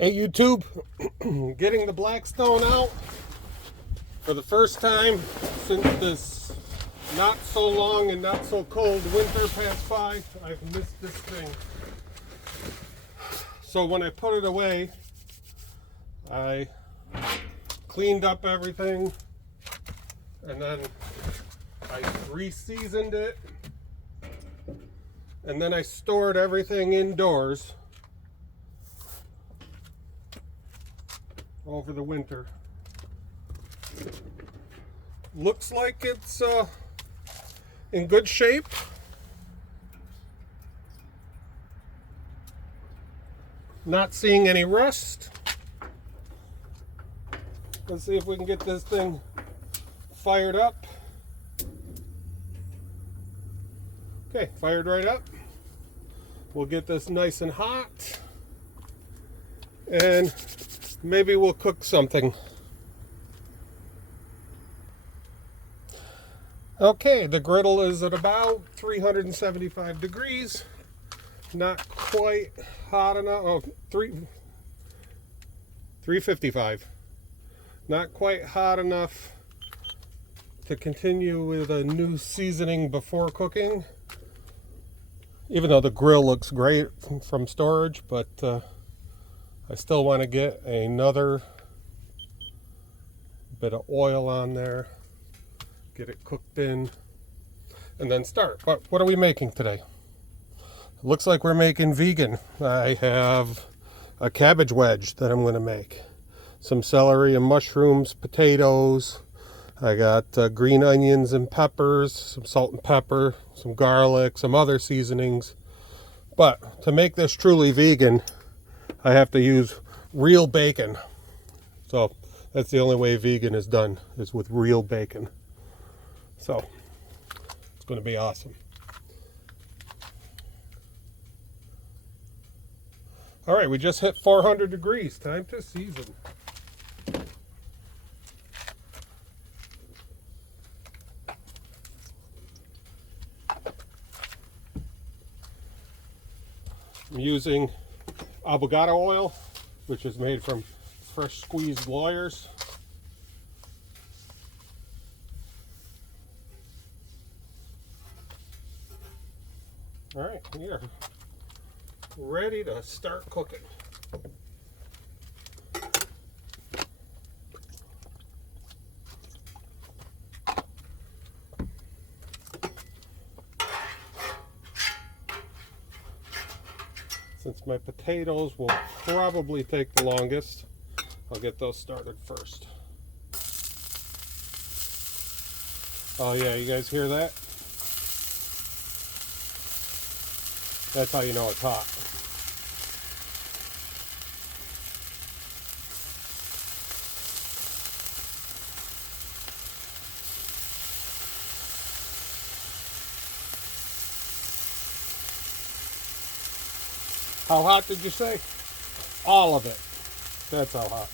Hey YouTube, getting the Blackstone out for the first time since this not so long and not so cold winter passed by. I've missed this thing. So when I put it away, I cleaned up everything and then I re-seasoned it, and then I stored everything indoors over the winter. Looks like it's in good shape. Not seeing any rust. Let's see if we can get this thing fired up. Okay, fired right up. We'll get this nice and hot, and maybe we'll cook something. Okay, the griddle is at about 375 degrees. Not quite hot enough. Oh, 355. Not quite hot enough to continue with a new seasoning before cooking. Even though the grill looks great from storage, but I still want to get another bit of oil on there, get it cooked in, and then start. But what are we making today? It looks like we're making vegan. I have a cabbage wedge that I'm going to make. Some celery and mushrooms, potatoes. I got green onions and peppers, some salt and pepper, some garlic, some other seasonings. But to make this truly vegan, I have to use real bacon. So that's the only way vegan is done, is with real bacon. So it's going to be awesome. All right, we just hit 400 degrees. Time to season. I'm using avocado oil, which is made from fresh squeezed lawyers. All right, we are ready to start cooking. Since my potatoes will probably take the longest, I'll get those started first. Oh yeah, you guys hear that? That's how you know it's hot. How hot did you say? All of it. That's how hot.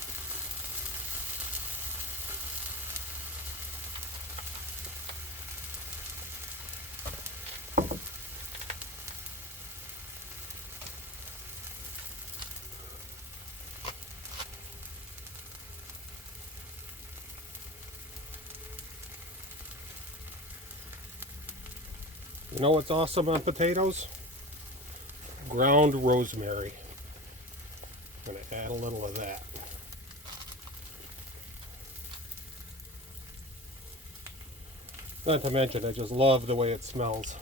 You know what's awesome on potatoes? Ground rosemary. I'm going to add a little of that. Not to mention, I just love the way it smells.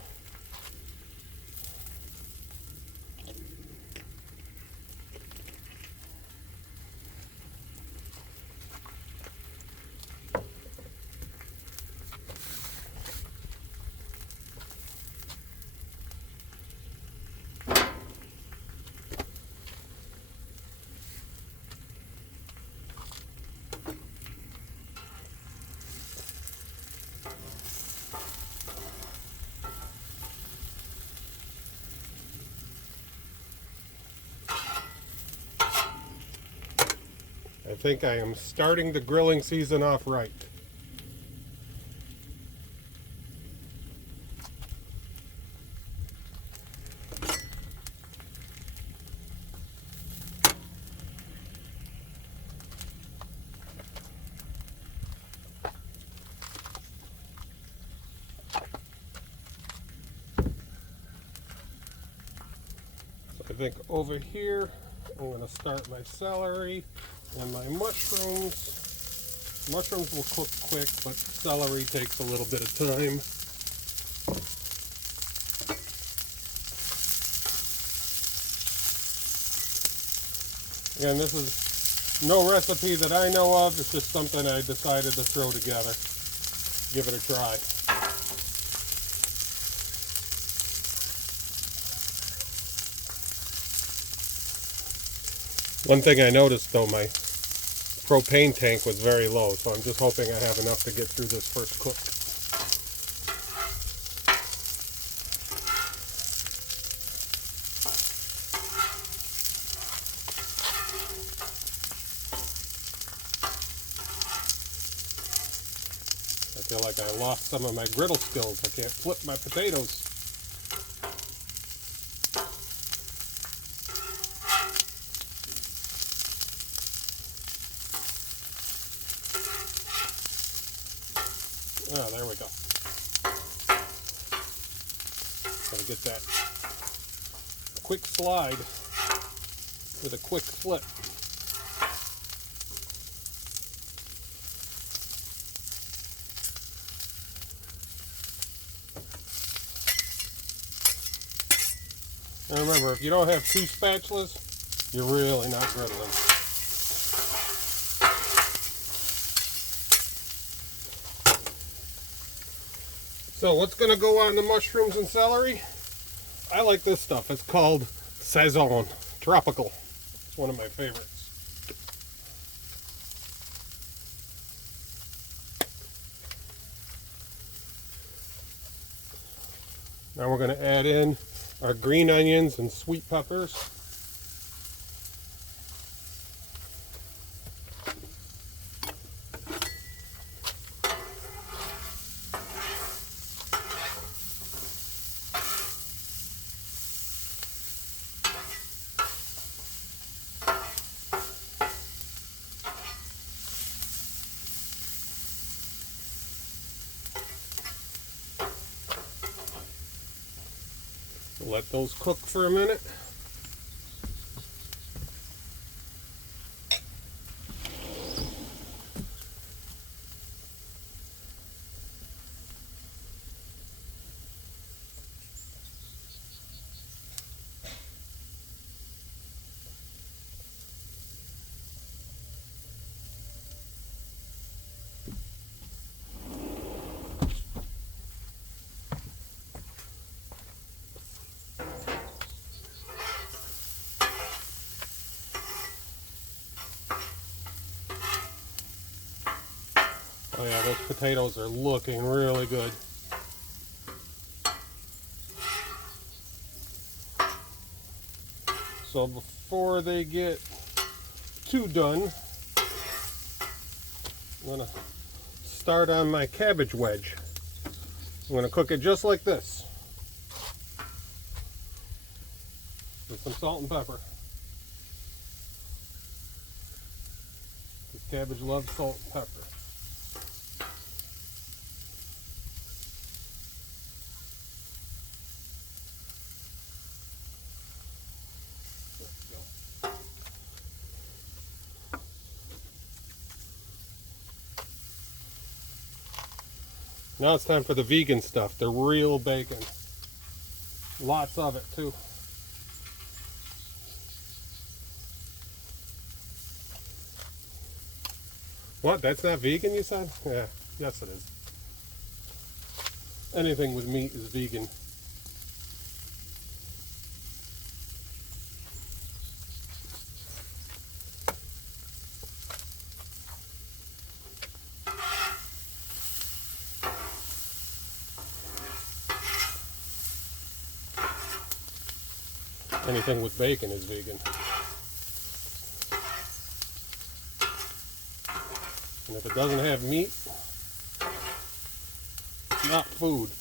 I think I am starting the grilling season off right. think over here I'm going to start my celery and my mushrooms. Mushrooms will cook quick, but celery takes a little bit of time. Again, this is no recipe that I know of. It's just something I decided to throw together. Give it a try. One thing I noticed though, my propane tank was very low, so I'm just hoping I have enough to get through this first cook. I feel like I lost some of my griddle skills. I can't flip my potatoes. Oh, there we go. Gotta get that quick slide with a quick flip. And remember, if you don't have two spatulas, you're really not griddling. So what's going to go on the mushrooms and celery? I like this stuff. It's called Saison Tropical. It's one of my favorites. Now we're going to add in our green onions and sweet peppers. Let those cook for a minute. Oh yeah, those potatoes are looking really good. So before they get too done, I'm going to start on my cabbage wedge. I'm going to cook it just like this, with some salt and pepper. This cabbage loves salt and pepper. Now it's time for the vegan stuff, the real bacon. Lots of it too. What? That's not vegan, you said? Yeah, yes it is. Anything with meat is vegan. Anything with bacon is vegan. And if it doesn't have meat, it's not food.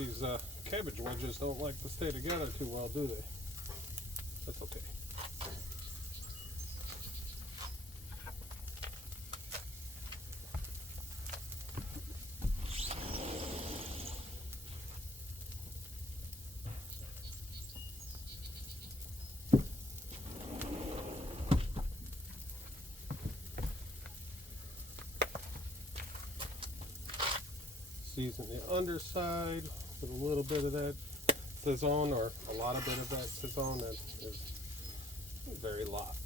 These cabbage wedges don't like to stay together too well, do they? That's okay. Season the underside with a little bit of that saison, or a lot of bit of that saison. That is very lot.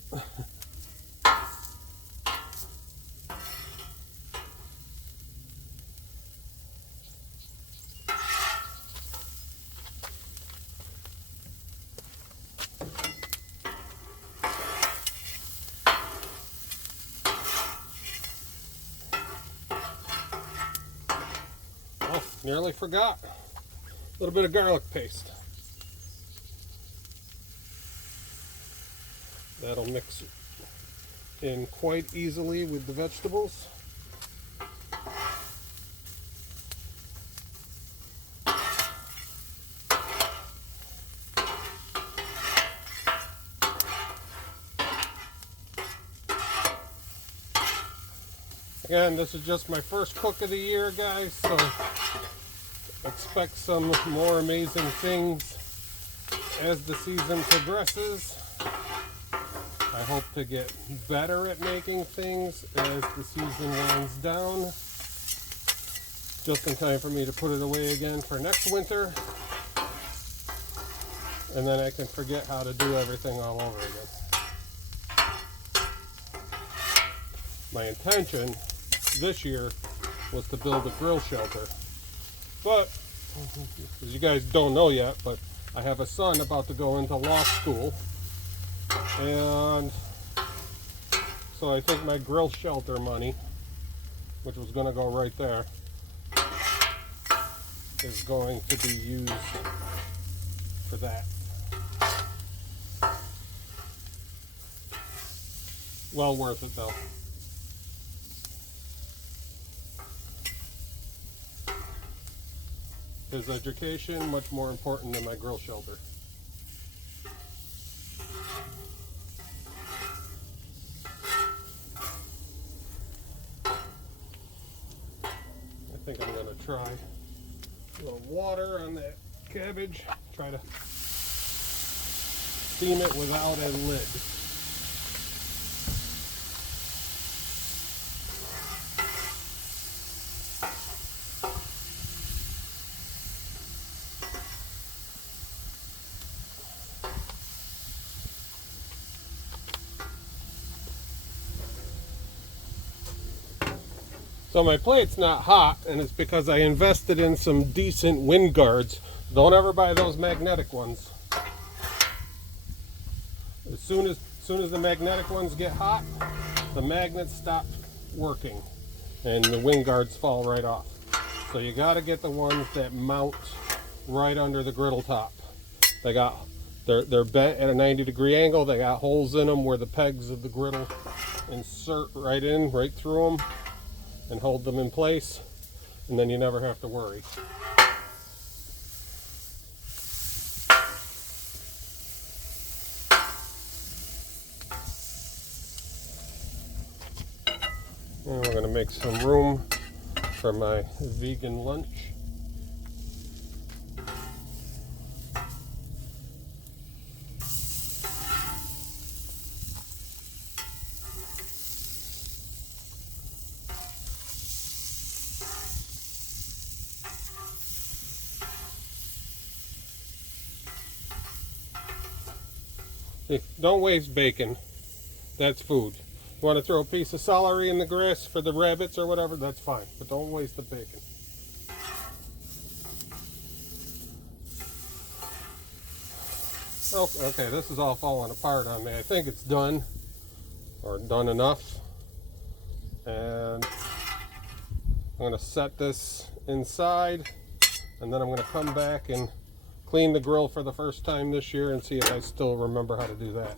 Oh, nearly forgot. A little bit of garlic paste. That'll mix in quite easily with the vegetables. Again, this is just my first cook of the year, guys, so expect some more amazing things as the season progresses. I hope to get better at making things as the season winds down, just in time for me to put it away again for next winter, and then I can forget how to do everything all over again. My intention this year was to build a grill shelter, but as you guys don't know yet, but I have a son about to go into law school, and so I think my grill shelter money, which was going to go right there, is going to be used for that. Well worth it though. His education, much more important than my grill shelter. I think I'm going to try a little water on that cabbage. Try to steam it without a lid. So my plate's not hot, and it's because I invested in some decent wind guards. Don't ever buy those magnetic ones. As soon as the magnetic ones get hot, the magnets stop working and the wind guards fall right off. So you got to get the ones that mount right under the griddle top. They're bent at a 90-degree angle. They got holes in them where the pegs of the griddle insert right through them and hold them in place, and then you never have to worry. And we're going to make some room for my vegan lunch. Don't waste bacon. That's food. You want to throw a piece of celery in the grass for the rabbits or whatever, that's fine. But don't waste the bacon. Oh, okay, this is all falling apart on me. I think it's done, or done enough. And I'm going to set this inside, and then I'm going to come back and clean the grill for the first time this year and see if I still remember how to do that.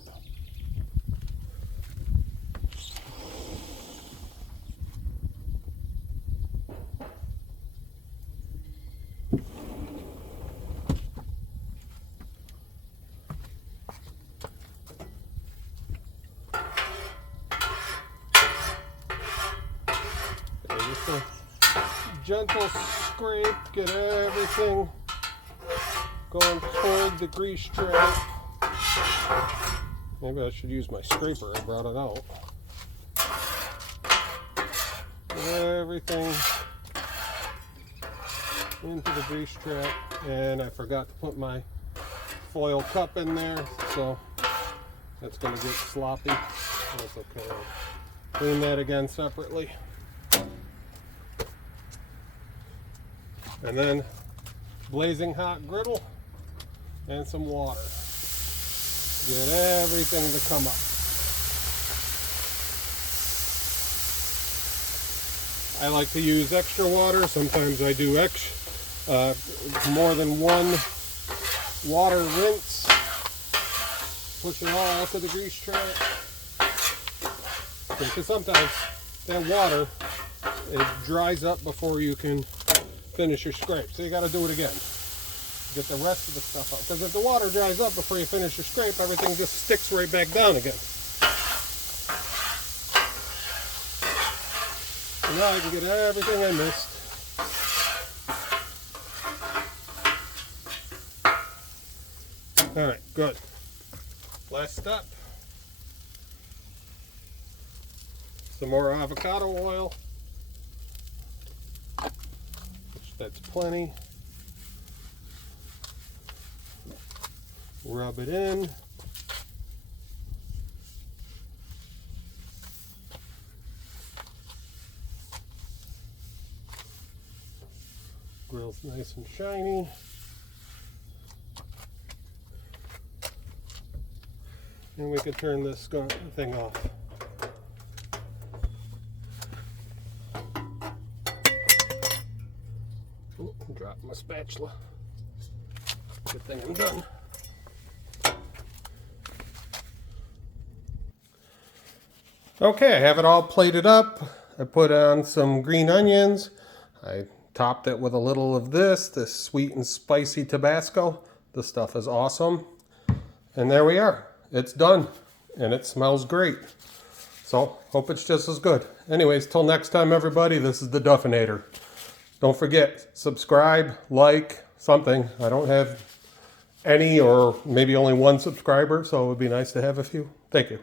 gentle scrape, get everything going toward the grease trap. Maybe I should use my scraper, I brought it out. Get everything into the grease trap, and I forgot to put my foil cup in there, so that's going to get sloppy. That's okay. I'll clean that again separately. And then blazing hot griddle and some water. Get everything to come up. I like to use extra water. Sometimes I do more than one water rinse. Push it all out to the grease trap. Because sometimes that water, it dries up before you can finish your scrape. So you got to do it again. Get the rest of the stuff out. Because if the water dries up before you finish your scrape, everything just sticks right back down again. So now I can get everything I missed. Alright, good. Last step. Some more avocado oil. That's plenty. Rub it in. Grill's nice and shiny. And we can turn this thing off. Oh, dropped my spatula. Good thing I'm done. Okay, I have it all plated up. I put on some green onions. I topped it with a little of this sweet and spicy Tabasco. This stuff is awesome. And there we are. It's done. And it smells great. So, hope it's just as good. Anyways, till next time, everybody, this is the Duffinator. Don't forget, subscribe, like, something. I don't have any or maybe only one subscriber, so it would be nice to have a few. Thank you.